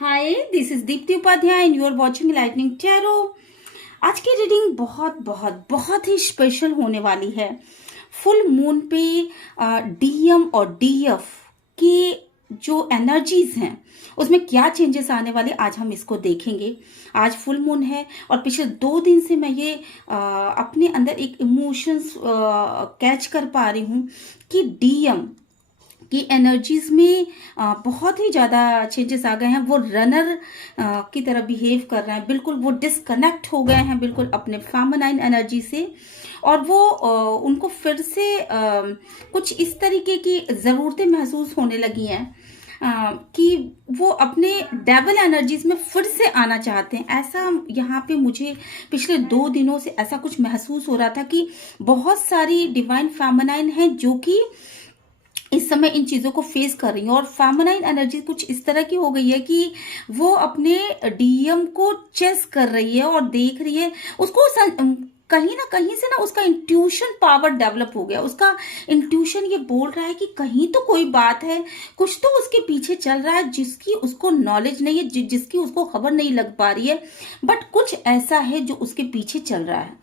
Hi, this is Deepti Upadhyay and you are watching lightning tarot. आज की reading बहुत बहुत बहुत ही स्पेशल होने वाली है। फुल मून पे डीएम और डीएफ की जो एनर्जीज हैं उसमें क्या चेंजेस आने वाले आज हम इसको देखेंगे। आज फुल मून है और पिछले 2 दिन से मैं ये अपने अंदर एक इमोशंस कैच कर पा रही हूँ कि डीएम की एनर्जीज में बहुत ही ज़्यादा चेंजेस आ गए हैं। वो रनर की तरह बिहेव कर रहे हैं, बिल्कुल वो डिस्कनेक्ट हो गए हैं बिल्कुल अपने फेमिनाइन एनर्जी से। और वो उनको फिर से कुछ इस तरीके की ज़रूरतें महसूस होने लगी हैं कि वो अपने डेवल एनर्जीज में फिर से आना चाहते हैं। ऐसा यहाँ पे मुझे पिछले 2 दिनों से ऐसा कुछ महसूस हो रहा था कि बहुत सारी डिवाइन फेमिनाइन हैं जो कि इस समय इन चीज़ों को फेस कर रही हूँ। और फेमिनाइन एनर्जी कुछ इस तरह की हो गई है कि वो अपने डीएम को चेस कर रही है और देख रही है उसको कहीं ना कहीं से ना उसका इंट्यूशन पावर डेवलप हो गया। उसका इंट्यूशन ये बोल रहा है कि कहीं तो कोई बात है, कुछ तो उसके पीछे चल रहा है जिसकी उसको नॉलेज नहीं है, जिसकी उसको खबर नहीं लग पा रही है, बट कुछ ऐसा है जो उसके पीछे चल रहा है।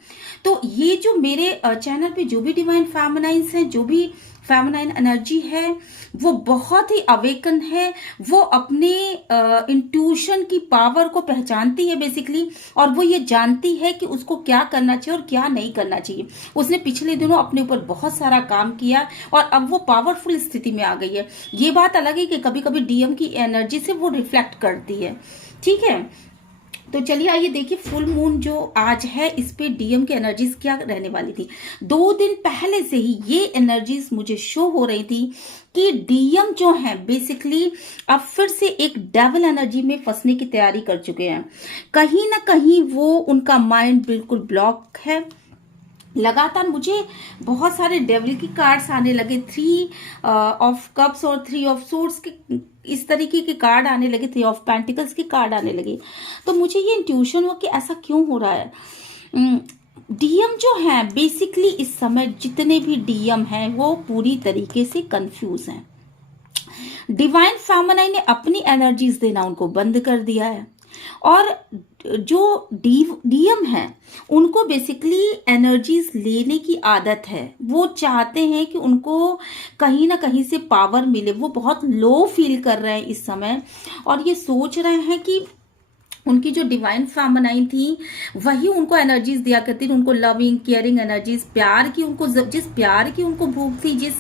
तो ये जो मेरे चैनल पे जो भी डिवाइन फेमिनाइंस हैं, जो भी फेमिनाइन एनर्जी है, वो बहुत ही अवेकन है। वो अपने इंट्यूशन की पावर को पहचानती है बेसिकली, और वो ये जानती है कि उसको क्या करना चाहिए और क्या नहीं करना चाहिए। उसने पिछले दिनों अपने ऊपर बहुत सारा काम किया और अब वो पावरफुल स्थिति में आ गई है। ये बात अलग है कि कभी कभी डीएम की एनर्जी से वो रिफ्लेक्ट करती है, ठीक है। तो चलिए आइए देखिए फुल मून जो आज है इस पे डीएम की एनर्जीज क्या रहने वाली थी। 2 दिन पहले से ही ये एनर्जीज मुझे शो हो रही थी कि डीएम जो है बेसिकली अब फिर से एक डेवल एनर्जी में फंसने की तैयारी कर चुके हैं। कहीं ना कहीं वो उनका माइंड बिल्कुल ब्लॉक है। लगातार मुझे बहुत सारे डेविल की कार्ड्स आने लगे, 3 ऑफ कप्स और 3 ऑफ सोर्ड्स के इस तरीके के कार्ड आने लगे, 3 ऑफ पेंटिकल्स के कार्ड आने लगे। तो मुझे ये इंट्यूशन हुआ कि ऐसा क्यों हो रहा है। डीएम जो है बेसिकली इस समय जितने भी डीएम हैं वो पूरी तरीके से कंफ्यूज हैं। डिवाइन फेमिनाइन ने अपनी एनर्जीज देना उनको बंद कर दिया है और जो डीएम है उनको बेसिकली एनर्जीज लेने की आदत है। वो चाहते हैं कि उनको कहीं ना कहीं से पावर मिले। वो बहुत लो फील कर रहे हैं इस समय और ये सोच रहे हैं कि उनकी जो डिवाइन फेमिनाइन थी वही उनको एनर्जीज दिया करती थी, उनको लविंग केयरिंग एनर्जीज, प्यार की उनको जिस प्यार की उनको भूख थी, जिस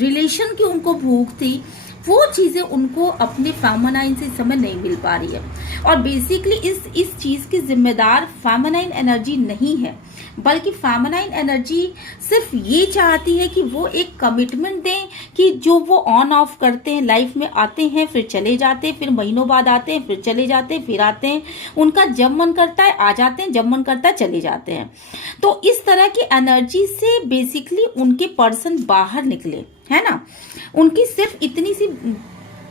रिलेशन की उनको भूख थी, वो चीजें उनको अपने फेमिनाइन से इस समय नहीं मिल पा रही है। और बेसिकली इस चीज की जिम्मेदार फेमिनाइन एनर्जी नहीं है, बल्कि फेमिनाइन एनर्जी सिर्फ ये चाहती है कि वो एक कमिटमेंट दें कि जो वो ऑन ऑफ करते हैं, लाइफ में आते हैं फिर चले जाते हैं, फिर महीनों बाद आते हैं, फिर चले जाते हैं, फिर आते हैं। उनका जब मन करता है आ जाते हैं, जब मन करता है चले जाते हैं। तो इस तरह की एनर्जी से बेसिकली उनके पर्सन बाहर निकले, है ना। उनकी सिर्फ इतनी सी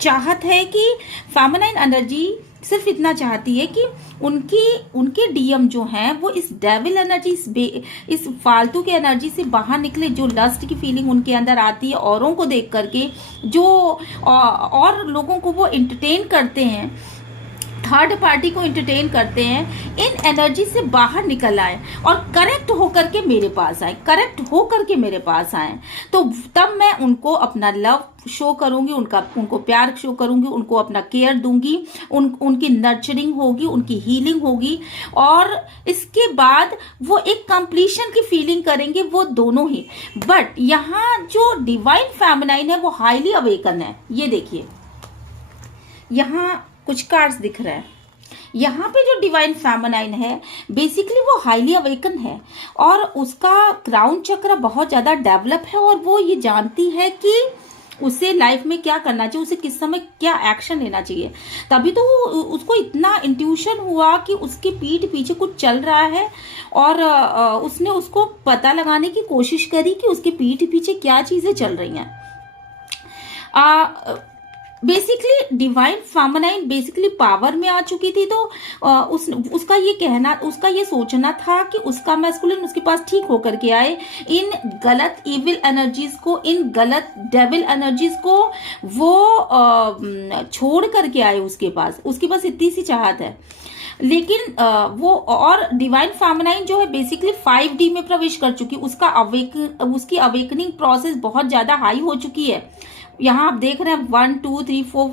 चाहत है कि फेमिनाइन एनर्जी सिर्फ इतना चाहती है कि उनके डीएम जो हैं वो इस डेविल एनर्जी, इस फालतू के एनर्जी से बाहर निकले। जो लस्ट की फीलिंग उनके अंदर आती है औरों को देख करके, जो और लोगों को वो एंटरटेन करते हैं, थर्ड पार्टी को एंटरटेन करते हैं, इन एनर्जी से बाहर निकल आए और करेक्ट होकर के मेरे पास आए, करेक्ट होकर के मेरे पास आए। तो तब मैं उनको अपना लव शो करूंगी, उनको प्यार शो करूंगी, उनको अपना केयर दूंगी, उनकी नर्चरिंग होगी, उनकी हीलिंग होगी और इसके बाद वो एक कंप्लीशन की फीलिंग करेंगे वो दोनों ही। बट यहाँ जो डिवाइन फेमिनाइन है वो हाईली अवेकन है। ये देखिए यहाँ कुछ कार्ड्स दिख रहे हैं। यहाँ पे जो डिवाइन फेमिनाइन है बेसिकली वो हाईली अवेकन है और उसका क्राउन चक्र बहुत ज्यादा डेवलप है और वो ये जानती है कि उसे लाइफ में क्या करना चाहिए, उसे किस समय क्या एक्शन लेना चाहिए। तभी तो उसको इतना इंट्यूशन हुआ कि उसके पीठ पीछे कुछ चल रहा है और उसने उसको पता लगाने की कोशिश करी कि उसके पीठ पीछे क्या चीजें चल रही हैं। Basically divine feminine basically power में आ चुकी थी, तो उसका ये कहना, उसका ये सोचना था कि उसका मैस्कुलिन उसके पास ठीक होकर के आए, इन गलत इविल एनर्जीज को, इन गलत डेविल एनर्जीज को वो छोड़ करके आए उसके पास इतनी सी चाहत है। लेकिन वो और डिवाइन फेमिनाइन जो है बेसिकली 5D में प्रवेश कर चुकी, उसकी अवेकनिंग प्रोसेस बहुत ज्यादा हाई हो चुकी है। यहाँ आप देख रहे हैं 1 2 3 4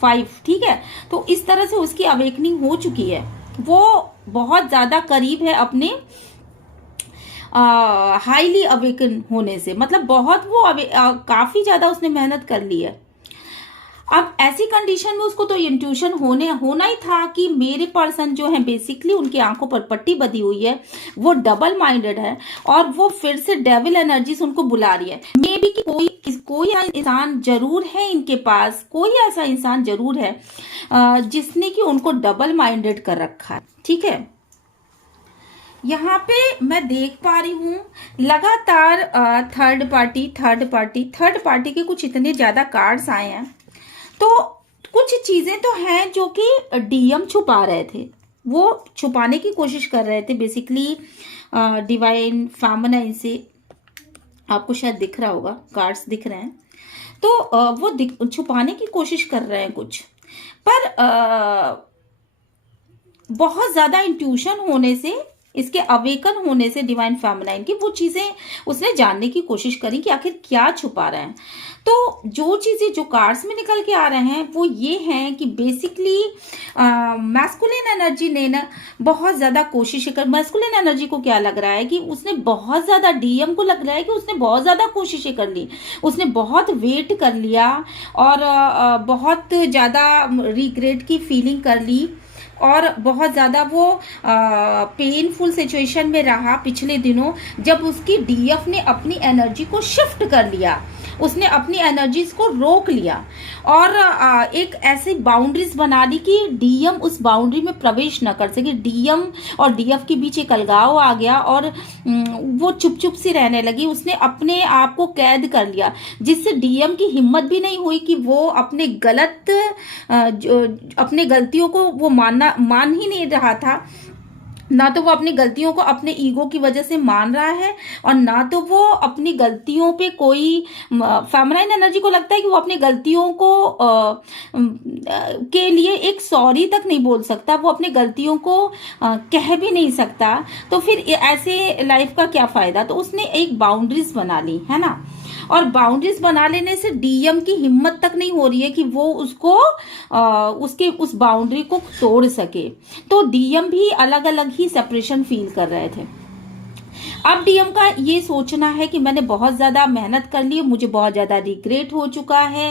5, ठीक है। तो इस तरह से उसकी अवेकनिंग हो चुकी है, वो बहुत ज्यादा करीब है अपने हाईली अवेकन होने से, मतलब बहुत वो काफी ज्यादा उसने मेहनत कर ली है। अब ऐसी कंडीशन में उसको तो इंट्यूशन होना ही था कि मेरे पर्सन जो है बेसिकली उनकी आंखों पर पट्टी बंधी हुई है, वो डबल माइंडेड है और वो फिर से डेविल एनर्जीज उनको बुला रही है। मे बी कि कोई इंसान जरूर है इनके पास, कोई ऐसा इंसान जरूर है जिसने कि उनको डबल माइंडेड कर रखा है, ठीक है। यहाँ पे मैं देख पा रही हूँ लगातार थर्ड पार्टी के कुछ इतने ज्यादा कार्ड्स आए हैं। तो कुछ चीजें तो हैं जो कि डीएम छुपा रहे थे, वो छुपाने की कोशिश कर रहे थे बेसिकली डिवाइन फेमिनाइन से। आपको शायद दिख रहा होगा, कार्ड्स दिख रहे हैं, तो वो छुपाने की कोशिश कर रहे हैं कुछ, पर बहुत ज्यादा इंट्यूशन होने से, इसके अवेकन होने से डिवाइन फेमिनाइन की वो चीजें उसने जानने की कोशिश करी कि आखिर क्या छुपा रहे हैं। तो जो चीजें जो कार्ड्स में निकल के आ रहे हैं वो ये हैं कि बेसिकली मैस्कुलिन एनर्जी ने ना बहुत ज्यादा कोशिश कर, मैस्कुलिन एनर्जी को क्या लग रहा है कि उसने बहुत ज्यादा, डीएम को लग रहा है कि उसने बहुत ज्यादा कोशिशें कर ली, उसने बहुत वेट कर लिया और बहुत ज्यादा रिग्रेट की फीलिंग कर ली और बहुत ज़्यादा वो पेनफुल सिचुएशन में रहा पिछले दिनों, जब उसकी डीएफ ने अपनी एनर्जी को शिफ्ट कर लिया, उसने अपनी एनर्जीज को रोक लिया और एक ऐसी बाउंड्रीज बना ली कि डीएम उस बाउंड्री में प्रवेश न कर सके। डीएम और डीएफ के बीच एक अलगाव आ गया और वो चुप चुप सी रहने लगी, उसने अपने आप को कैद कर लिया, जिससे डीएम की हिम्मत भी नहीं हुई कि वो अपने गलतियों को वो मान ही नहीं रहा था। ना तो वो अपनी गलतियों को अपने ईगो की वजह से मान रहा है और ना तो वो अपनी गलतियों पे कोई, फेमिनाइन एनर्जी को लगता है कि वो अपनी गलतियों को के लिए एक सॉरी तक नहीं बोल सकता, वो अपनी गलतियों को कह भी नहीं सकता। तो फिर ऐसे लाइफ का क्या फायदा। तो उसने एक बाउंड्रीज बना ली है ना, और बाउंड्रीज बना लेने से डीएम की हिम्मत तक नहीं हो रही है कि वो उसको उसके उस बाउंड्री को तोड़ सके। तो डीएम भी अलग अलग ही सेपरेशन फील कर रहे थे। अब डीएम का ये सोचना है कि मैंने बहुत ज्यादा मेहनत कर ली, मुझे बहुत ज्यादा रिग्रेट हो चुका है।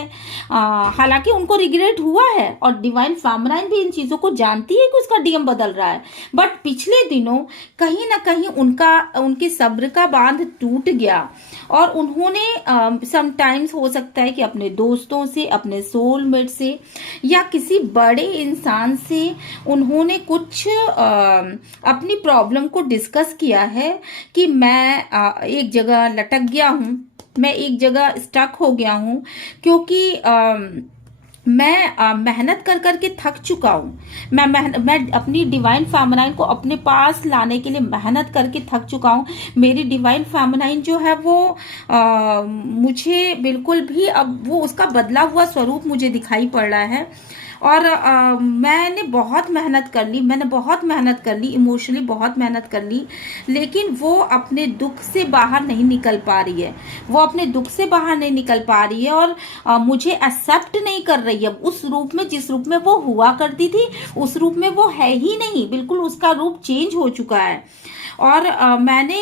हालांकि उनको रिग्रेट हुआ है और डिवाइन फेमिनाइन भी इन चीजों को जानती है कि उसका डीएम बदल रहा है, बट पिछले दिनों कहीं ना कहीं उनके सब्र का बांध टूट गया और उन्होंने समटाइम्स हो सकता है कि अपने दोस्तों से, अपने सोलमेट से या किसी बड़े इंसान से उन्होंने कुछ अपनी प्रॉब्लम को डिस्कस किया है कि मैं एक जगह लटक गया हूँ, मैं एक जगह स्टक हो गया हूँ, क्योंकि मैं मेहनत कर करके थक चुका हूँ। मैं अपनी डिवाइन फेमिनाइन को अपने पास लाने के लिए मेहनत करके थक चुका हूँ। मेरी डिवाइन फेमिनाइन जो है वो मुझे बिल्कुल भी, अब वो उसका बदला हुआ स्वरूप मुझे दिखाई पड़ रहा है और मैंने बहुत मेहनत कर ली, इमोशनली बहुत मेहनत कर ली, लेकिन वो अपने दुख से बाहर नहीं निकल पा रही है, और मुझे एक्सेप्ट नहीं कर रही है उस रूप में, जिस रूप में वो हुआ करती थी उस रूप में वो है ही नहीं, बिल्कुल उसका रूप चेंज हो चुका है। और मैंने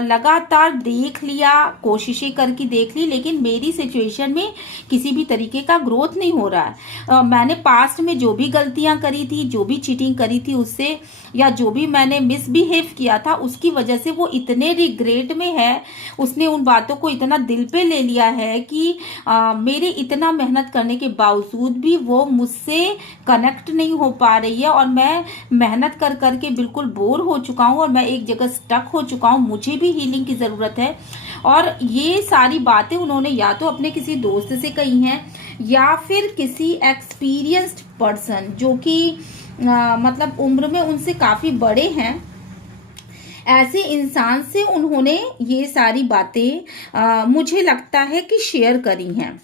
लगातार देख लिया, कोशिशें करके देख ली, लेकिन मेरी सिचुएशन में किसी भी तरीके का ग्रोथ नहीं हो रहा है। मैंने पास्ट में जो भी गलतियां करी थी, जो भी चीटिंग करी थी उससे, या जो भी मैंने मिसबिहेव किया था उसकी वजह से वो इतने रिग्रेट में है, उसने उन बातों को इतना दिल पे ले लिया है कि मेरे इतना मेहनत करने के बावजूद भी वो मुझसे कनेक्ट नहीं हो पा रही है और मैं मेहनत कर करके बिल्कुल बोर हो चुका हूँ और मैं एक जगह स्टक हो चुका हूँ। मुझे भी हीलिंग की जरूरत है। और ये सारी बातें उन्होंने या तो अपने किसी दोस्त से कही हैं या फिर किसी एक्सपीरियंस्ड पर्सन जो कि मतलब उम्र में उनसे काफी बड़े हैं, ऐसे इंसान से उन्होंने ये सारी बातें मुझे लगता है कि शेयर करी हैं।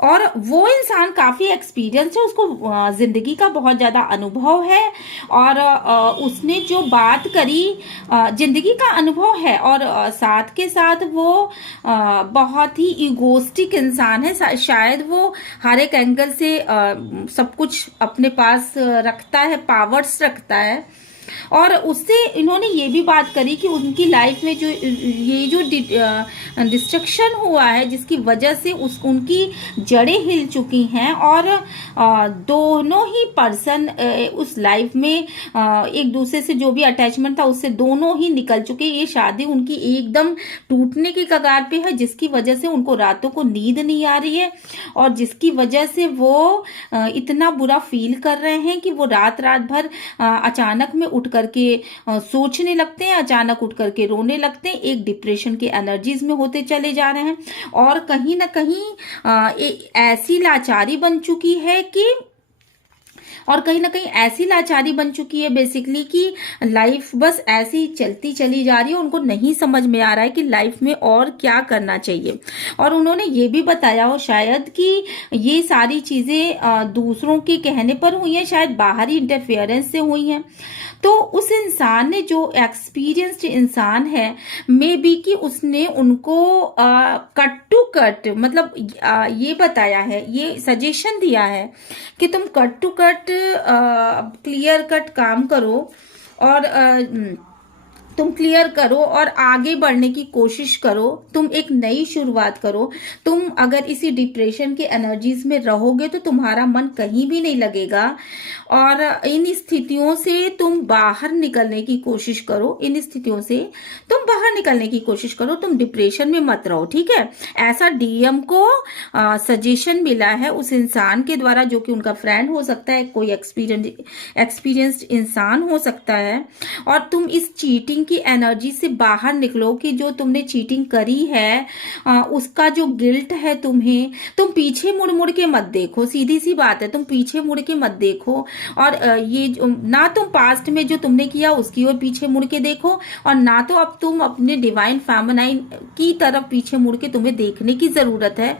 और वो इंसान काफी एक्सपीरियंस है, उसको जिंदगी का बहुत ज्यादा अनुभव है, और उसने जो बात करी जिंदगी का अनुभव है, और साथ के साथ वो बहुत ही इगोस्टिक इंसान है। शायद वो हर एक एंगल से सब कुछ अपने पास रखता है, पावर्स रखता है। और उससे इन्होंने ये भी बात करी कि उनकी लाइफ में जो ये जो डिस्ट्रक्शन हुआ है, जिसकी वजह से उनकी जड़ें हिल चुकी हैं, और दोनों ही पर्सन उस लाइफ में एक दूसरे से जो भी अटैचमेंट था उससे दोनों ही निकल चुके। ये शादी उनकी एकदम टूटने की कगार पे है, जिसकी वजह से उनको रातों को नींद नहीं आ रही है, और जिसकी वजह से वो इतना बुरा फील कर रहे हैं कि वो रात रात भर अचानक में उठ करके सोचने लगते हैं, अचानक उठ करके रोने लगते हैं, एक डिप्रेशन के एनर्जीज में होते चले जा रहे हैं। और कहीं ना कहीं ऐसी लाचारी बन चुकी है कि ऐसी लाचारी बन चुकी है बेसिकली कि लाइफ बस ऐसे ही चलती चली जा रही है। उनको नहीं समझ में आ रहा है कि लाइफ में और क्या करना चाहिए। और उन्होंने ये भी बताया हो शायद कि ये सारी चीजें दूसरों के कहने पर हुई हैं, शायद बाहरी इंटरफेरेंस से हुई हैं। तो उस इंसान ने, जो एक्सपीरियंस्ड इंसान है, मे बी कि उसने उनको कट टू कट मतलब ये बताया है, ये सजेशन दिया है कि तुम cut to cut clear cut काम करो, और तुम क्लियर करो और आगे बढ़ने की कोशिश करो, तुम एक नई शुरुआत करो। तुम अगर इसी डिप्रेशन के एनर्जीज में रहोगे तो तुम्हारा मन कहीं भी नहीं लगेगा, और इन स्थितियों से तुम बाहर निकलने की कोशिश करो, इन स्थितियों से तुम बाहर निकलने की कोशिश करो, तुम डिप्रेशन में मत रहो, ठीक है। ऐसा डीएम को सजेशन मिला है उस इंसान के द्वारा, जो कि उनका फ्रेंड हो सकता है, कोई एक्सपीरियंस्ड इंसान हो सकता है। और तुम इस चीटिंग की एनर्जी से बाहर निकलो कि जो तुमने चीटिंग करी है उसका जो गिल्ट है तुम्हें, तुम पीछे मुड़ मुड़ के मत देखो, सीधी सी बात है, तुम पीछे मुड़ के मत देखो। और ये ना तुम पास्ट में जो तुमने किया उसकी ओर पीछे मुड़ के देखो, और ना तो अब तुम अपने डिवाइन फेमिनाइन की तरफ पीछे मुड़ के तुम्हें देखने की जरूरत है,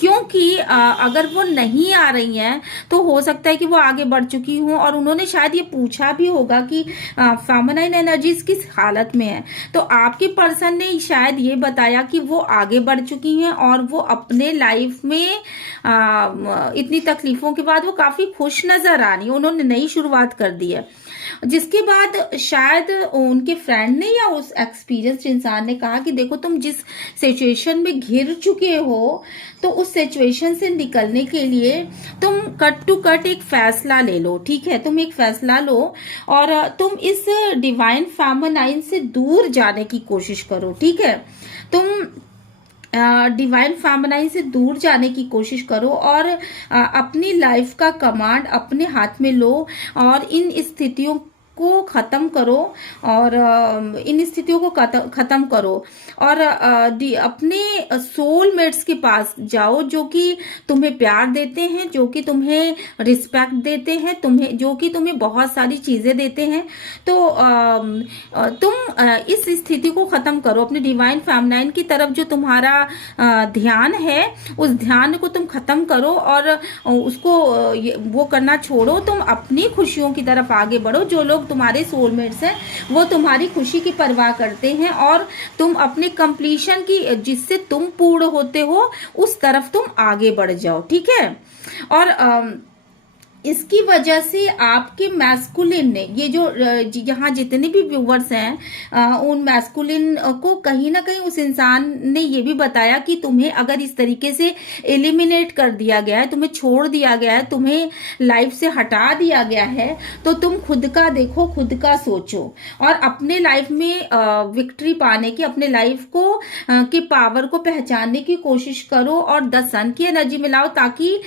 क्योंकि अगर वो नहीं आ रही हैं तो हो सकता है कि वो आगे बढ़ चुकी हों। और उन्होंने शायद ये पूछा भी होगा कि फेमिनाइन एनर्जीज किस हालत में है, तो आपके पर्सन ने शायद ये बताया कि वो आगे बढ़ चुकी हैं, और वो अपने लाइफ में इतनी तकलीफों के बाद वो काफी खुश नजर आ रही है, उन्होंने नई शुरुआत कर दी है। जिसके बाद शायद उनके फ्रेंड ने या उस एक्सपीरियंस्ड इंसान ने कहा कि देखो, तुम जिस सिचुएशन में घिर चुके हो, तो उस सिचुएशन से निकलने के लिए तुम कट टू कट एक फैसला ले लो, ठीक है। तुम एक फैसला लो और तुम इस डिवाइन फेमिनाइन से दूर जाने की कोशिश करो, ठीक है। तुम डिवाइन फेमिनाइन से दूर जाने की कोशिश करो, और अपनी लाइफ का कमांड अपने हाथ में लो, और इन स्थितियों को खत्म करो, और इन स्थितियों को खत्म करो, और अपने सोलमेट्स के पास जाओ, जो कि तुम्हें प्यार देते हैं, जो कि तुम्हें रिस्पेक्ट देते हैं, जो कि तुम्हें बहुत सारी चीजें देते हैं। तो तुम इस स्थिति को खत्म करो, अपने डिवाइन फेमिनाइन की तरफ जो तुम्हारा ध्यान है, उस ध्यान को तुम खत्म करो, और उसको वो करना छोड़ो। तुम अपनी खुशियों की तरफ आगे बढ़ो। जो लोग तुम्हारे सोलमेट्स हैं वो तुम्हारी खुशी की परवाह करते हैं, और तुम अपने कंप्लीशन की, जिससे तुम पूर्ण होते हो, उस तरफ तुम आगे बढ़ जाओ, ठीक है। और इसकी वजह से आपके मैस्कुलिन ने, ये जो यहाँ जितने भी व्यूवर्स हैं, उन मैस्कुलिन को कहीं ना कहीं उस इंसान ने ये भी बताया कि तुम्हें अगर इस तरीके से एलिमिनेट कर दिया गया है, तुम्हें छोड़ दिया गया है, तुम्हें लाइफ से हटा दिया गया है, तो तुम खुद का देखो, खुद का सोचो, और अपने लाइफ में विक्ट्री पाने की, अपने लाइफ को के पावर को पहचानने की कोशिश करो, और 10 सन की एनर्जी मिलाओ, ताकि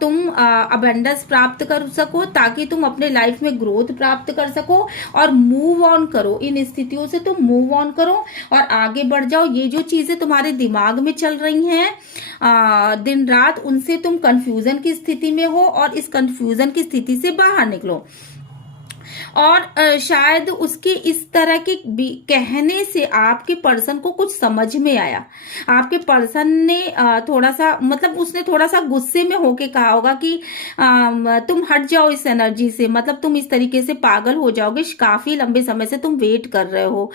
तुम अबंडेंस प्राप्त प्राप्त कर सको, ताकि तुम अपने लाइफ में ग्रोथ प्राप्त कर सको और मूव ऑन करो। इन स्थितियों से तुम मूव ऑन करो और आगे बढ़ जाओ। ये जो चीजें तुम्हारे दिमाग में चल रही हैं दिन रात, उनसे तुम कंफ्यूजन की स्थिति में हो और इस कंफ्यूजन की स्थिति से बाहर निकलो। और शायद उसके इस तरह के कहने से आपके पर्सन को कुछ समझ में आया। आपके पर्सन ने थोड़ा सा, मतलब उसने थोड़ा सा गुस्से में होके कहा होगा कि तुम हट जाओ इस एनर्जी से, मतलब तुम इस तरीके से पागल हो जाओगे, काफी लंबे समय से तुम वेट कर रहे हो।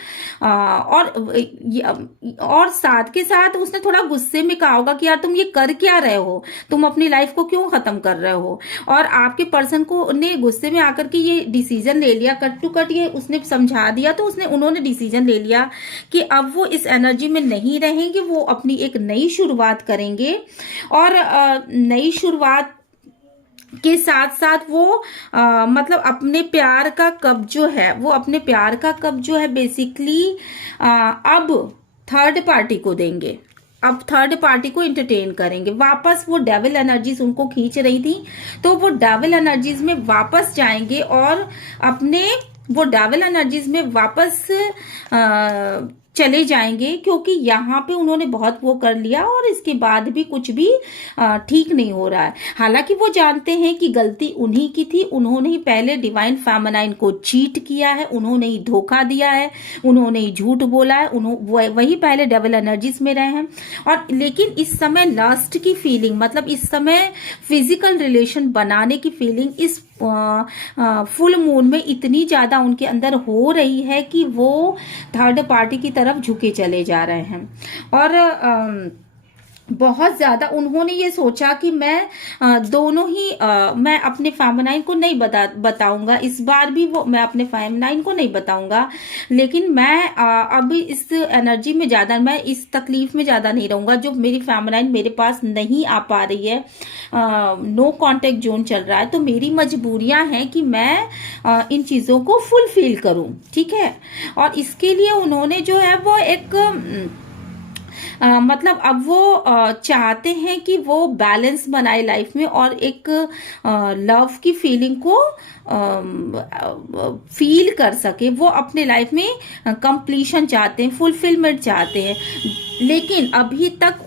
और साथ के साथ उसने थोड़ा गुस्से में कहा होगा कि यार तुम ये कर क्या रहे हो, तुम अपनी लाइफ को क्यों खत्म कर रहे हो। और आपके पर्सन को ने गुस्से में आकर के ये डिसीजन ले लिया, कट टू कट ये उसने समझा दिया, तो उन्होंने डिसीजन ले लिया कि अब वो इस एनर्जी में नहीं रहेंगे, वो अपनी एक नई शुरुआत करेंगे। और नई शुरुआत के साथ साथ वो मतलब अपने प्यार का कब जो है, वो अपने प्यार का कब जो है बेसिकली अब थर्ड पार्टी को देंगे। अब थर्ड पार्टी को इंटरटेन करेंगे। वापस वो डेविल एनर्जीज उनको खींच रही थी, तो वो डेविल एनर्जीज में वापस जाएंगे और अपने वो डेविल एनर्जीज में वापस चले जाएंगे, क्योंकि यहाँ पे उन्होंने बहुत वो कर लिया और इसके बाद भी कुछ भी ठीक नहीं हो रहा है। हालांकि वो जानते हैं कि गलती उन्हीं की थी, उन्होंने ही पहले डिवाइन फेमिनाइन को चीट किया है, उन्होंने ही धोखा दिया है, उन्होंने ही झूठ बोला है, वही पहले डेविल एनर्जीज में रहे हैं। और लेकिन इस समय लस्ट की फीलिंग, मतलब इस समय फिजिकल रिलेशन बनाने की फीलिंग इस फुल मून में इतनी ज्यादा उनके अंदर हो रही है कि वो थर्ड पार्टी की तरफ झुके चले जा रहे हैं। और बहुत ज्यादा उन्होंने ये सोचा कि मैं दोनों ही मैं अपने फेमिनाइन को नहीं बताऊंगा, इस बार भी वो मैं अपने फेमिनाइन को नहीं बताऊंगा, लेकिन मैं अब इस एनर्जी में ज्यादा, मैं इस तकलीफ में ज्यादा नहीं रहूंगा जो मेरी फेमिनाइन मेरे पास नहीं आ पा रही है। नो कांटेक्ट जोन चल रहा है, तो मेरी मजबूरियां हैं कि मैं इन चीजों को फुलफिल करूं, ठीक है। और इसके लिए उन्होंने जो है वो एक मतलब अब वो चाहते हैं कि वो बैलेंस बनाए लाइफ में और एक लव की फीलिंग को फील कर सके। वो अपने लाइफ में कंप्लीशन चाहते हैं, फुलफिलमेंट चाहते हैं। लेकिन अभी तक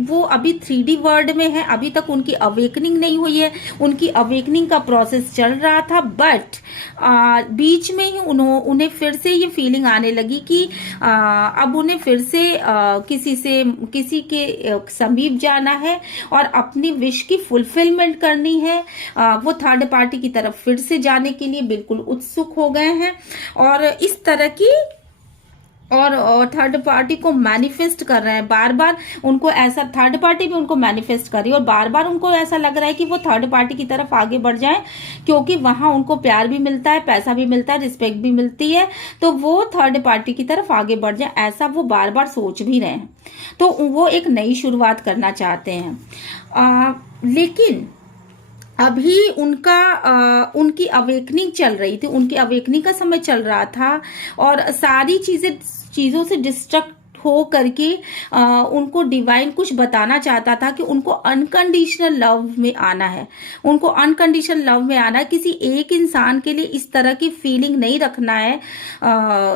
वो अभी 3D वर्ल्ड में है, अभी तक उनकी अवेकनिंग नहीं हुई है, उनकी अवेकनिंग का प्रोसेस चल रहा था। बट बीच में ही उन्हें फिर से ये फीलिंग आने लगी कि अब उन्हें फिर से किसी के समीप जाना है और अपनी विश की फुलफिलमेंट करनी है। वो थर्ड पार्टी की तरफ फिर से जाने के लिए बिल्कुल उत्सुक हो गए हैं और इस तरह की और थर्ड पार्टी को मैनिफेस्ट कर रहे हैं। बार बार उनको ऐसा, थर्ड पार्टी भी उनको मैनिफेस्ट कर रही है और बार बार उनको ऐसा लग रहा है कि वो थर्ड पार्टी की तरफ आगे बढ़ जाएं, क्योंकि वहां उनको प्यार भी मिलता है, पैसा भी मिलता है, रिस्पेक्ट भी मिलती है, तो वो थर्ड पार्टी की तरफ आगे बढ़ जाए, ऐसा वो बार बार सोच भी रहे हैं। तो वो एक नई शुरुआत करना चाहते हैं। लेकिन अभी उनकी अवेकनिंग चल रही थी, उनकी अवेकनिंग का समय चल रहा था और सारी चीजों से डिस्ट्रक्ट हो करके उनको डिवाइन कुछ बताना चाहता था कि उनको अनकंडीशनल लव में आना है, उनको अनकंडीशनल लव में आना है। किसी एक इंसान के लिए इस तरह की फीलिंग नहीं रखना है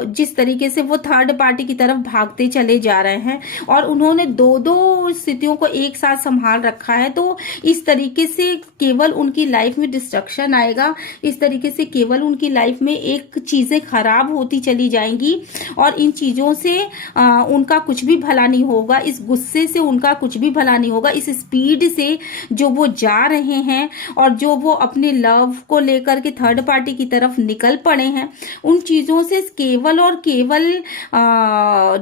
जिस तरीके से वो थर्ड पार्टी की तरफ भागते चले जा रहे हैं। और उन्होंने दो स्थितियों को एक साथ संभाल रखा है, तो इस तरीके से केवल उनकी लाइफ में डिस्ट्रक्शन आएगा, इस तरीके से केवल उनकी लाइफ में एक चीजें खराब होती चली जाएंगी और इन चीजों से उनका कुछ भी भला नहीं होगा, इस गुस्से से उनका कुछ भी भला नहीं होगा, इस स्पीड से जो वो जा रहे हैं और जो वो अपने लव को लेकर के थर्ड पार्टी की तरफ निकल पड़े हैं, उन चीजों से केवल और केवल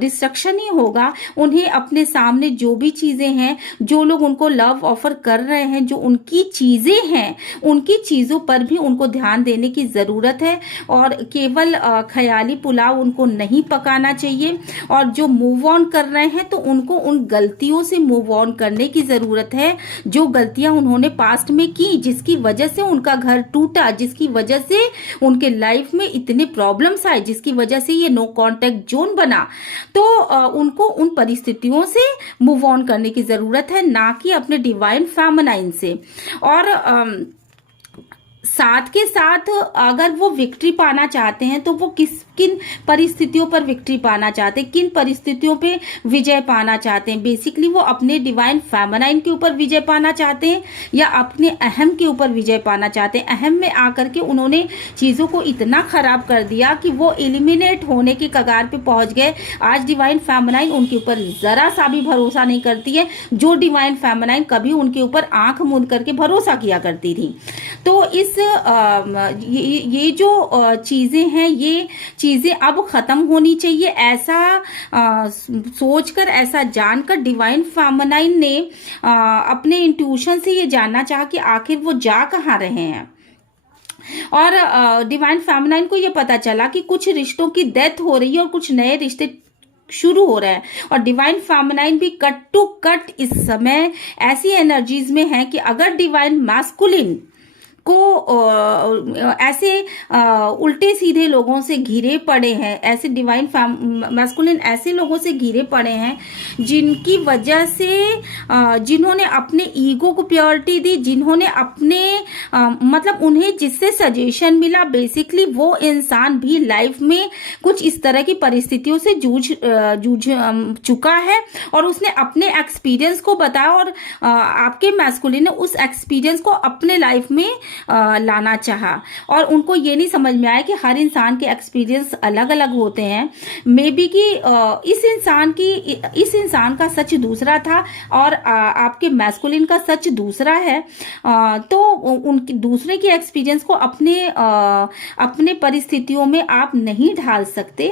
डिस्ट्रक्शन ही होगा। उन्हें अपने सामने जो भी चीजें हैं, जो लोग उनको लव ऑफर कर रहे हैं, जो उनकी चीजें हैं, उनकी चीजों पर भी उनको ध्यान देने की जरूरत है और केवल ख्याली पुलाव उनको नहीं पकाना चाहिए। और जो मूव ऑन कर रहे हैं तो उनको उन गलतियों से मूव ऑन करने की जरूरत है, जो गलतियां उन्होंने पास्ट में की, जिसकी वजह से उनका घर टूटा, जिसकी वजह से उनके लाइफ में इतने प्रॉब्लम्स आए, जिसकी वजह से ये नो कांटेक्ट जोन बना। तो उनको उन परिस्थितियों से मूव ऑन करने की जरूरत है, ना कि अपने डिवाइन फेमिनाइन से। और साथ के साथ अगर वो विक्ट्री पाना चाहते हैं तो वो किन परिस्थितियों पर विक्ट्री पाना चाहते हैं, किन परिस्थितियों पे विजय पाना चाहते हैं। बेसिकली वो अपने डिवाइन फेमिनाइन के ऊपर विजय पाना चाहते हैं या अपने अहम के ऊपर विजय पाना चाहते हैं। अहम में आकर के उन्होंने चीजों को इतना खराब कर दिया कि वो एलिमिनेट होने की कगार पे पहुंच गए। आज डिवाइन फेमिनाइन उनके ऊपर जरा सा भी भरोसा नहीं करती है, जो डिवाइन फेमिनाइन कभी उनके ऊपर आंख मूंद करके भरोसा किया करती थी। तो ये जो चीजें हैं, ये चीजें अब खत्म होनी चाहिए। ऐसा सोचकर, ऐसा जानकर डिवाइन फेमिनाइन ने अपने इंट्यूशन से ये जानना चाहा कि आखिर वो जा कहाँ रहे हैं। और डिवाइन फेमिनाइन को ये पता चला कि कुछ रिश्तों की डेथ हो रही है और कुछ नए रिश्ते शुरू हो रहे हैं। और डिवाइन फेमिनाइन भी कट टू कट इस समय ऐसी एनर्जीज में है कि अगर डिवाइन मैस्कुलिन को ऐसे उल्टे सीधे लोगों से घिरे पड़े हैं, ऐसे डिवाइन मैस्कुलिन ऐसे लोगों से घिरे पड़े हैं जिनकी वजह से जिन्होंने अपने ईगो को प्योरिटी दी, जिन्होंने अपने मतलब उन्हें जिससे सजेशन मिला, बेसिकली वो इंसान भी लाइफ में कुछ इस तरह की परिस्थितियों से जूझ चुका है और उसने अपने एक्सपीरियंस को बताया और आपके मैस्कुलिन ने उस एक्सपीरियंस को अपने लाइफ में लाना चाहा। और उनको ये नहीं समझ में आया कि हर इंसान के एक्सपीरियंस अलग अलग होते हैं। मे बी कि इस इंसान का सच दूसरा था और आपके मैस्कुलिन का सच दूसरा है। तो उनकी दूसरे के एक्सपीरियंस को अपने परिस्थितियों में आप नहीं ढाल सकते।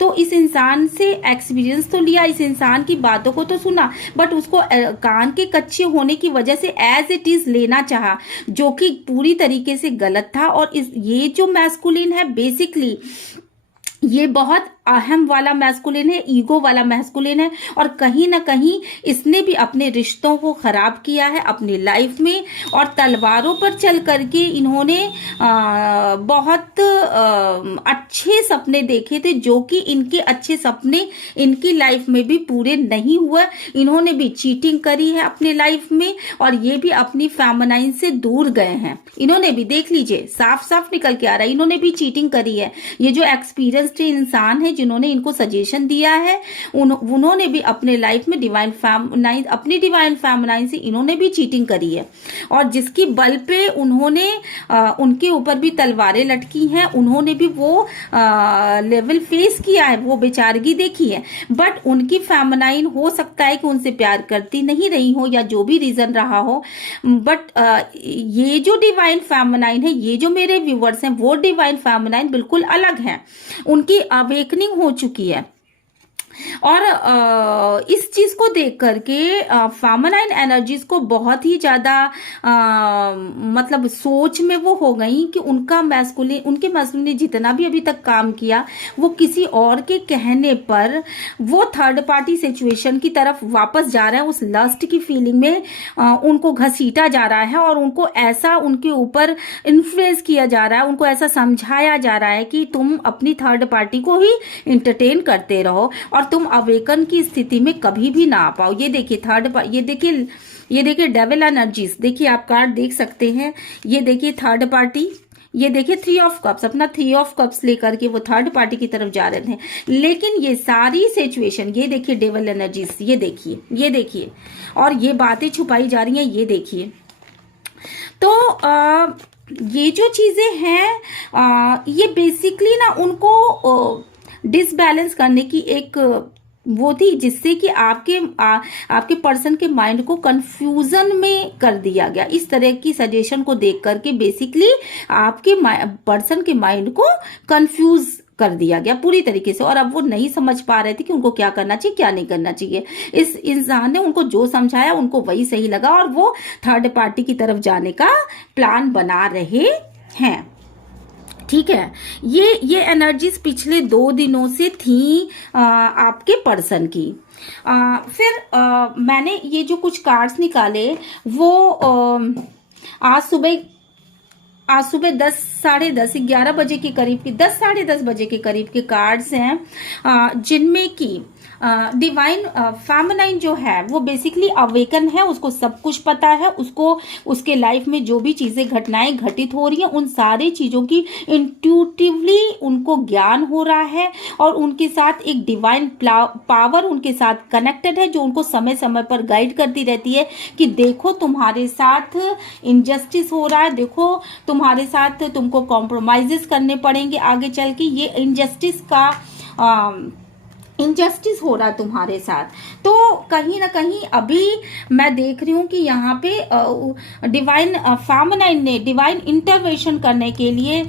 तो इस इंसान से एक्सपीरियंस तो लिया, इस इंसान की बातों को तो सुना, बट उसको कान के कच्चे होने की वजह से एज इट इज लेना चाहा, जो कि पूरी तरीके से गलत था। और ये जो मैस्कुलिन है, बेसिकली ये बहुत अहम वाला मैस्कुलिन है, ईगो वाला मैस्कुलिन है और कहीं ना कहीं इसने भी अपने रिश्तों को खराब किया है अपनी लाइफ में। और तलवारों पर चल करके इन्होंने बहुत अच्छे सपने देखे थे, जो कि इनके अच्छे सपने इनकी लाइफ में भी पूरे नहीं हुए। इन्होंने भी चीटिंग करी है अपनी लाइफ में और ये भी अपनी फेमिनाइन से दूर गए हैं। इन्होंने भी, देख लीजिए, साफ साफ निकल के आ रहा है, इन्होंने भी चीटिंग करी है। ये जो एक्सपीरियंस्ड इंसान है जिन्होंने इनको सजेशन दिया है, उन्होंने भी अपने लाइफ में अपनी डिवाइन फेमिनाइन से इन्होंने भी चीटिंग करी है। और जिसकी बल पे उनके ऊपर भी तलवारें लटकी हैं, उन्होंने भी वो लेवल फेस किया है, वो बेचारगी देखी है। बट उनकी फेमिनाइन हो सकता है कि उनसे प्यार करती नहीं रही हो या जो भी रीजन रहा हो। बट ये जो डिवाइन फेमिनाइन है, ये जो मेरे व्यूवर्स हैं, वो डिवाइन फेमिनाइन बिल्कुल अलग है। उनकी अवेकनिंग हो चुकी है। और इस चीज को देख करके फेमिनाइन एनर्जीज को बहुत ही ज्यादा मतलब सोच में वो हो गई कि उनके मैस्कुलिन ने जितना भी अभी तक काम किया वो किसी और के कहने पर वो थर्ड पार्टी सिचुएशन की तरफ वापस जा रहा है। उस लस्ट की फीलिंग में उनको घसीटा जा रहा है और उनको ऐसा उनके ऊपर इन्फ्लुएंस किया जा रहा है, उनको ऐसा समझाया जा रहा है कि तुम अपनी थर्ड पार्टी को ही इंटरटेन करते रहो और तुम अवेकन की स्थिति में कभी भी ना आ पाओ। ये देखिए ये देखिए डेविल एनर्जीज, देखिए आप कार्ड देख सकते हैं। ये देखिए थर्ड पार्टी, ये देखिए 3 ऑफ कप्स, अपना 3 ऑफ कप्स लेकर के वो थर्ड पार्टी की तरफ जा रहे थे। लेकिन ये सारी सिचुएशन, ये देखिए डेविल एनर्जीज, ये देखिए और ये बातें छुपाई जा रही हैं, ये देखिए। तो ये जो चीजें हैं ये बेसिकली ना उनको डिसबैलेंस करने की एक वो थी, जिससे कि आपके पर्सन के माइंड को कंफ्यूजन में कर दिया गया। इस तरह की सजेशन को देख करके बेसिकली आपके पर्सन के माइंड को कंफ्यूज कर दिया गया पूरी तरीके से। और अब वो नहीं समझ पा रहे थे कि उनको क्या करना चाहिए, क्या नहीं करना चाहिए। इस इंसान ने उनको जो समझाया उनको वही सही लगा और वो थर्ड पार्टी की तरफ जाने का प्लान बना रहे हैं। ठीक है, ये एनर्जीज पिछले 2 दिनों से थी आपके पर्सन की। फिर मैंने ये जो कुछ कार्ड्स निकाले वो आज सुबह 10 10:30 11 बजे के करीब के 10 साढ़े 10 बजे के करीब के कार्ड्स हैं, जिनमें की डिवाइन फेमिनाइन जो है वो बेसिकली अवेकन है, उसको सब कुछ पता है, उसको उसके लाइफ में जो भी चीजें घटनाएं घटित हो रही हैं उन सारी चीजों की इंट्यूटिवली उनको ज्ञान हो रहा है, और उनके साथ एक डिवाइन पावर उनके साथ कनेक्टेड है जो उनको समय समय पर गाइड करती रहती है कि देखो तुम्हारे साथ इनजस्टिस हो रहा है, देखो तुम्हारे साथ तुमको कॉम्प्रोमाइजेस करने पड़ेंगे आगे चल के, ये इनजस्टिस हो रहा तुम्हारे साथ। तो कहीं ना कहीं अभी मैं देख रही हूँ कि यहाँ पे डिवाइन फेमिनाइन ने डिवाइन इंटरवेंशन करने के लिए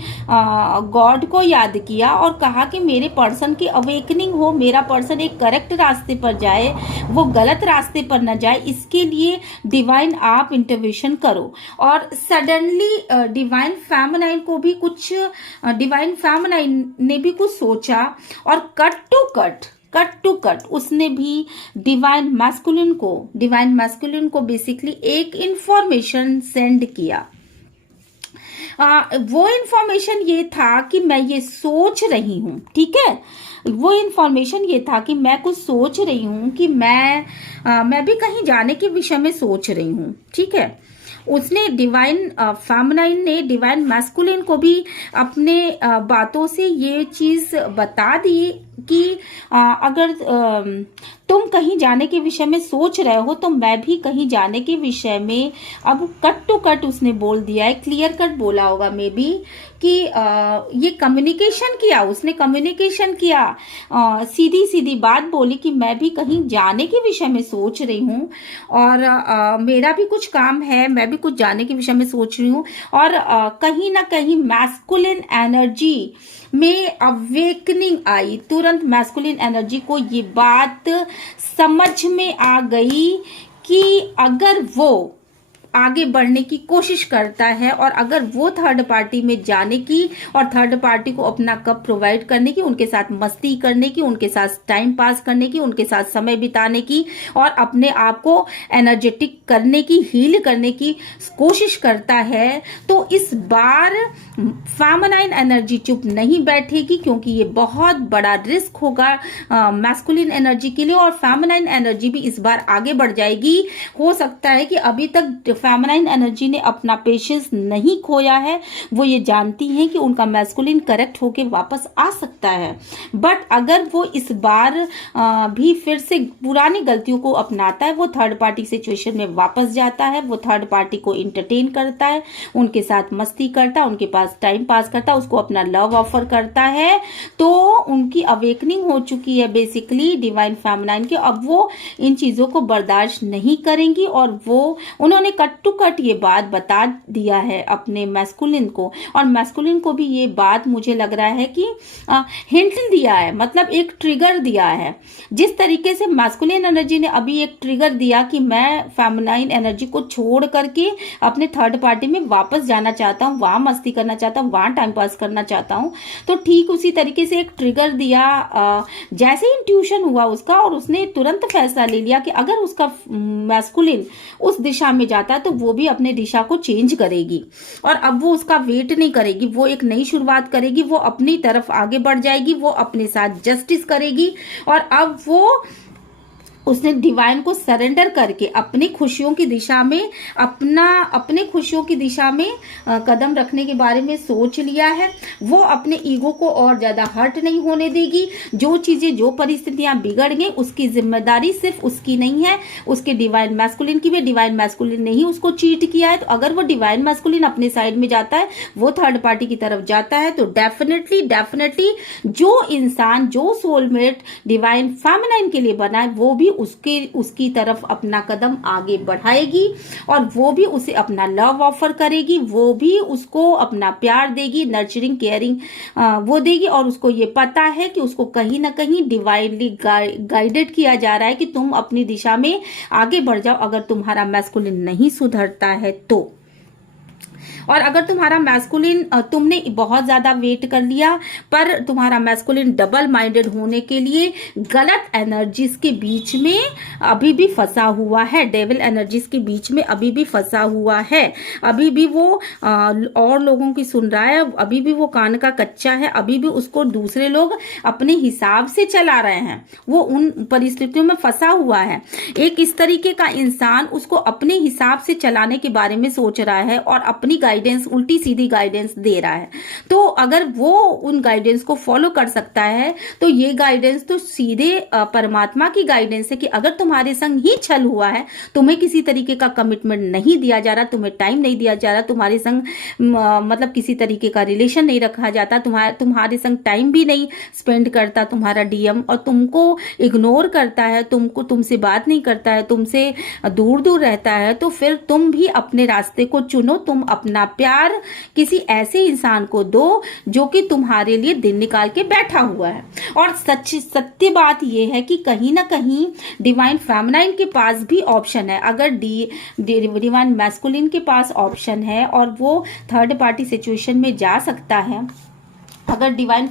गॉड को याद किया और कहा कि मेरे पर्सन की अवेकनिंग हो, मेरा पर्सन एक करेक्ट रास्ते पर जाए, वो गलत रास्ते पर न जाए, इसके लिए डिवाइन आप इंटरवेंशन करो। और सडनली डिवाइन फेमिनाइन ने भी कुछ सोचा और कट टू कट उसने भी डिवाइन मैस्कुलिन को बेसिकली एक इंफॉर्मेशन सेंड किया। वो इंफॉर्मेशन ये था कि मैं ये सोच रही हूँ, ठीक है, वो इंफॉर्मेशन ये था कि मैं कुछ सोच रही हूँ कि मैं भी कहीं जाने के विषय में सोच रही हूँ, ठीक है। उसने डिवाइन फेमिनाइन ने डिवाइन मैस्कुलिन को भी अपने बातों से ये चीज बता दी कि अगर तुम कहीं जाने के विषय में सोच रहे हो तो मैं भी कहीं जाने के विषय में, अब कट टू कट उसने बोल दिया है, क्लियर कट बोला होगा मे बी कि ये उसने कम्युनिकेशन किया, सीधी सीधी बात बोली कि मैं भी कहीं जाने के विषय में सोच रही हूँ और मेरा भी कुछ काम है, मैं भी कुछ जाने के विषय में सोच रही हूँ, और कहीं ना कहीं मैस्कुलिन एनर्जी में अवेकनिंग आई। तुरंत मैस्कुलिन एनर्जी को ये बात समझ में आ गई कि अगर वो आगे बढ़ने की कोशिश करता है और अगर वो थर्ड पार्टी में जाने की और थर्ड पार्टी को अपना कप प्रोवाइड करने की, उनके साथ मस्ती करने की, उनके साथ टाइम पास करने की, उनके साथ समय बिताने की और अपने आप को एनर्जेटिक करने की, हील करने की कोशिश करता है, तो इस बार फेमिनाइन एनर्जी चुप नहीं बैठेगी, क्योंकि ये बहुत बड़ा रिस्क होगा मैस्कुलिन एनर्जी के लिए, और फेमिनाइन एनर्जी भी इस बार आगे बढ़ जाएगी। हो सकता है कि अभी तक फेमिनाइन एनर्जी ने अपना पेशेंस नहीं खोया है, वो ये जानती हैं कि उनका मैस्कुलिन करेक्ट होके वापस आ सकता है, बट अगर वो इस बार भी फिर से पुरानी गलतियों को अपनाता है, वो थर्ड पार्टी सिचुएशन में वापस जाता है, वो थर्ड पार्टी को इंटरटेन करता है, उनके साथ मस्ती करता है, उनके पास टाइम पास करता है, उसको अपना लव ऑफर करता है, तो उनकी अवेकनिंग हो चुकी है बेसिकली डिवाइन फेमिनाइन के। अब वो इन चीजों को बर्दाश्त नहीं करेंगी और वो उन्होंने कट टू कट ये बात बता दिया है अपने मैस्कुलिन को, और मैस्कुलिन को भी ये बात मुझे लग रहा है कि हिंट दिया है, मतलब एक ट्रिगर दिया है। जिस तरीके से मैस्कुलिन एनर्जी ने अभी एक ट्रिगर दिया कि मैं फेमिनाइन एनर्जी को छोड़ करके अपने थर्ड पार्टी में वापस जाना चाहता हूँ, वहां मस्ती करना चाहता हूँ, वहां टाइम पास करना चाहता हूँ, तो ठीक उसी तरीके से एक ट्रिगर दिया, जैसे इंट्यूशन हुआ उसका, और उसने तुरंत फैसला ले लिया कि अगर उसका मैस्कुलिन उस दिशा में जाता है तो वो भी अपने दिशा को चेंज करेगी, और अब वो उसका वेट नहीं करेगी, वो एक नई शुरुआत करेगी, वो अपनी तरफ आगे बढ़ जाएगी, वो अपने साथ जस्टिस करेगी, और अब वो उसने डिवाइन को सरेंडर करके अपनी खुशियों की दिशा में कदम रखने के बारे में सोच लिया है। वो अपने ईगो को और ज्यादा हर्ट नहीं होने देगी। जो चीजें, जो परिस्थितियां बिगड़ गई उसकी जिम्मेदारी सिर्फ उसकी नहीं है, उसके डिवाइन मैस्कुलिन की भी। डिवाइन मैस्कुलिन ने ही उसको चीट किया है, तो अगर वो डिवाइन मैस्कुलिन अपने साइड में जाता है, वो थर्ड पार्टी की तरफ जाता है, तो डेफिनेटली जो इंसान, जो सोलमेट डिवाइन फेमिनाइन के लिए बना है, वो भी उसकी तरफ अपना कदम आगे बढ़ाएगी, और वो भी उसे अपना लव ऑफर करेगी, वो भी उसको अपना प्यार देगी, नर्चरिंग, केयरिंग वो देगी, और उसको ये पता है कि उसको कहीं ना कहीं डिवाइनली गाइडेड किया जा रहा है कि तुम अपनी दिशा में आगे बढ़ जाओ, अगर तुम्हारा मैस्कुलिन नहीं सुधरता है तो। और अगर तुम्हारा मैस्कुलिन, तुमने बहुत ज्यादा वेट कर लिया पर तुम्हारा मैस्कुलिन डबल माइंडेड होने के लिए गलत एनर्जीज के बीच में अभी भी फंसा हुआ है, डेविल एनर्जीज के बीच में अभी भी फंसा हुआ है, अभी भी वो और लोगों की सुन रहा है, अभी भी वो कान का कच्चा है, अभी भी उसको दूसरे लोग अपने हिसाब से चला रहे हैं, वो उन परिस्थितियों में फंसा हुआ है। एक इस तरीके का इंसान उसको अपने हिसाब से चलाने के बारे में सोच रहा है और अपनी गाइडेंस, उल्टी सीधी गाइडेंस दे रहा है। तो अगर वो उन गाइडेंस को फॉलो कर सकता है तो ये गाइडेंस तो सीधे परमात्मा की गाइडेंस है कि अगर तुम्हारे संग ही छल हुआ है, तुम्हें किसी तरीके का कमिटमेंट नहीं दिया जा रहा, तुम्हें टाइम नहीं दिया जा रहा, तुम्हारे संग मतलब किसी तरीके का रिलेशन नहीं रखा जाता, तुम्हारे संग टाइम भी नहीं स्पेंड करता तुम्हारा डीएम, और तुमको इग्नोर करता है, तुमसे बात नहीं करता है, तुमसे दूर दूर रहता है, तो फिर तुम भी अपने रास्ते को चुनो। तुम अपना प्यार किसी ऐसे इंसान को दो जो कि तुम्हारे लिए दिन निकाल के बैठा हुआ है। और सत्य बात यह है कि कहीं ना कहीं डिवाइन फेमिनाइन के पास भी ऑप्शन है। अगर डिवाइन मैस्कुलिन के पास ऑप्शन है और वो थर्ड पार्टी सिचुएशन में जा सकता है, अगर डिवाइन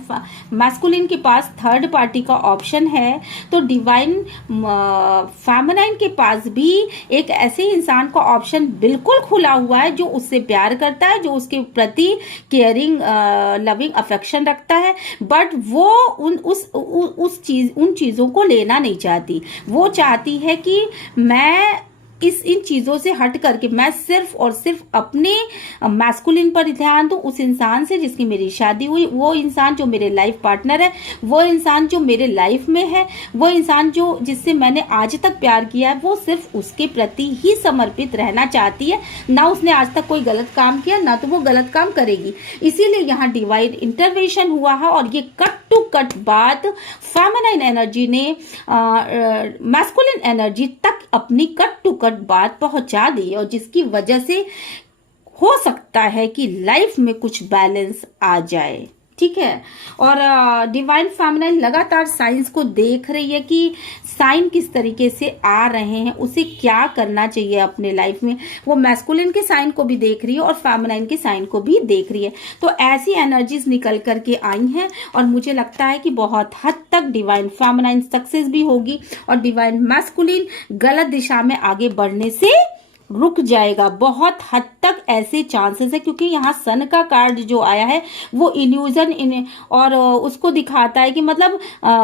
मैस्कुलिन के पास थर्ड पार्टी का ऑप्शन है, तो डिवाइन फेमिनाइन के पास भी एक ऐसे इंसान का ऑप्शन बिल्कुल खुला हुआ है जो उससे प्यार करता है, जो उसके प्रति केयरिंग लविंग अफेक्शन रखता है, बट वो उन चीजों को लेना नहीं चाहती। वो चाहती है कि मैं इन चीजों से हट करके मैं सिर्फ और सिर्फ अपने मैस्कुलिन पर ध्यान दूं, उस इंसान से जिसकी मेरी शादी हुई, वो इंसान जो मेरे लाइफ पार्टनर है, वो इंसान जो मेरे लाइफ में है, वो इंसान जो जिससे मैंने आज तक प्यार किया है, वो सिर्फ उसके प्रति ही समर्पित रहना चाहती है। ना उसने आज तक कोई गलत काम किया, ना तो वो गलत काम करेगी। इसीलिए यहाँ डिवाइन इंटरवेंशन हुआ है और ये कट टू कट बात फेमिनाइन एनर्जी ने मैस्कुलिन एनर्जी तक अपनी कट टू कट बात पहुंचा दी, और जिसकी वजह से हो सकता है कि लाइफ में कुछ बैलेंस आ जाए। ठीक है, और डिवाइन फेमिनाइन लगातार साइंस को देख रही है कि साइन किस तरीके से आ रहे हैं, उसे क्या करना चाहिए अपने लाइफ में। वो मैस्कुलिन के साइन को भी देख रही है और फेमिनाइन के साइन को भी देख रही है। तो ऐसी एनर्जीज निकल करके आई हैं और मुझे लगता है कि बहुत हद तक डिवाइन फेमिनाइन सक्सेस भी होगी और डिवाइन मैस्कुलिन गलत दिशा में आगे बढ़ने से रुक जाएगा। बहुत हद तक ऐसे चांसेस है, क्योंकि यहाँ सन का कार्ड जो आया है वो इल्यूजन और उसको दिखाता है कि मतलब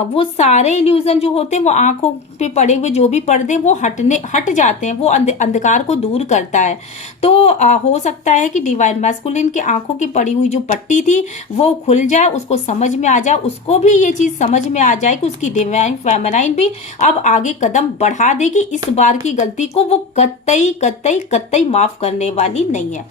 वो सारे इल्यूजन जो होते हैं, वो आंखों पे पड़े हुए जो भी पर्दे वो हट जाते हैं, वो अंधकार को दूर करता है। तो हो सकता है कि डिवाइन मैस्कुलिन की आंखों की पड़ी हुई जो पट्टी थी वो खुल जाए, उसको समझ में आ जाए, उसको भी ये चीज समझ में आ जाए कि उसकी डिवाइन फेमिनाइन भी अब आगे कदम बढ़ा देगी। इस बार की गलती को वो कतई माफ करने वाली नहीं है।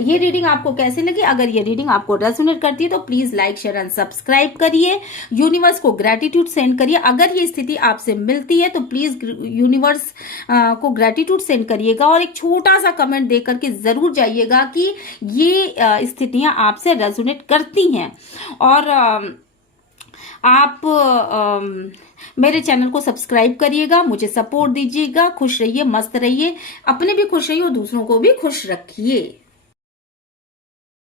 ये रीडिंग आपको कैसे लगी? अगर ये रीडिंग आपको रेजोनेट करती है तो please like share and subscribe करिए। यूनिवर्स को ग्रेटिट्यूड सेंड करिए। अगर ये स्थिति आपसे मिलती है तो प्लीज यूनिवर्स को ग्रेटिट्यूड सेंड करिएगा और एक छोटा सा कमेंट दे करके जरूर जाइएगा कि ये स्थितियां आपसे रेजोनेट करती हैं। और आप मेरे चैनल को सब्सक्राइब करिएगा, मुझे सपोर्ट दीजिएगा। खुश रहिए, मस्त रहिए, अपने भी खुश रहिए और दूसरों को भी खुश रखिए।